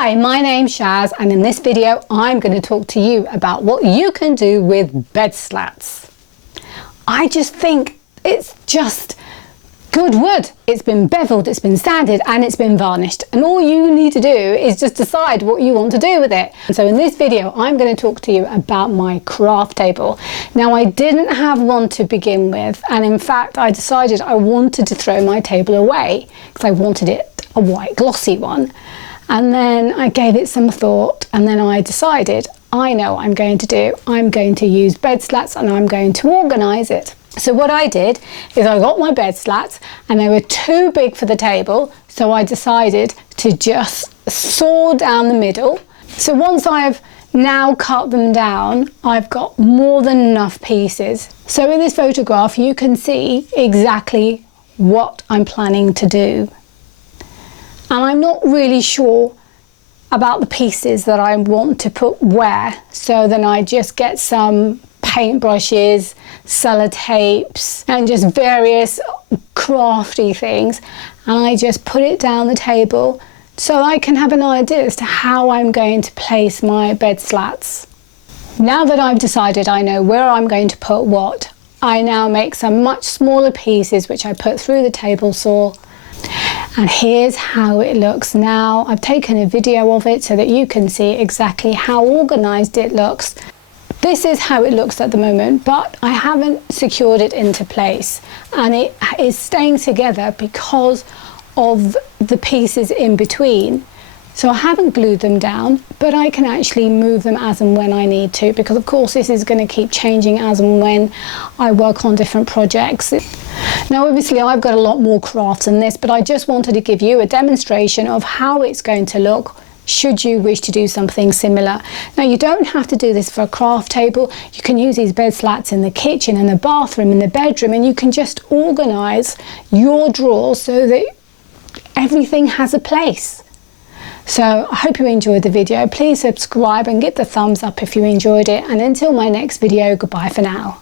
Hi, my name's Shaz, and in this video I'm going to talk to you about what you can do with bed slats. I just think it's just good wood. It's been beveled, it's been sanded and it's been varnished, and all you need to do is just decide what you want to do with it. So in this video I'm going to talk to you about my craft table. Now, I didn't have one to begin with, and in fact I decided I wanted to throw my table away because I wanted it a white glossy one. And then I gave it some thought, and then I decided, I know what I'm going to do. I'm going to use bed slats and I'm going to organise it. So what I did is I got my bed slats and they were too big for the table, so I decided to just saw down the middle. So once I've now cut them down, I've got more than enough pieces. So in this photograph you can see exactly what I'm planning to do. And I'm not really sure about the pieces that I want to put where, so then I just get some paintbrushes, sellotapes and just various crafty things, and I just put it down the table so I can have an idea as to how I'm going to place my bed slats. Now that I've decided I know where I'm going to put what, I now make some much smaller pieces which I put through the table saw. And here's how it looks now. I've taken a video of it so that you can see exactly how organised it looks. This is how it looks at the moment, but I haven't secured it into place, and it is staying together because of the pieces in between. So I haven't glued them down, but I can actually move them as and when I need to, because of course this is going to keep changing as and when I work on different projects. Now obviously I've got a lot more crafts than this, but I just wanted to give you a demonstration of how it's going to look should you wish to do something similar. Now, you don't have to do this for a craft table. You can use these bed slats in the kitchen, in the bathroom, in the bedroom, and you can just organise your drawers so that everything has a place. So I hope you enjoyed the video. Please subscribe and give the thumbs up if you enjoyed it, and until my next video, goodbye for now.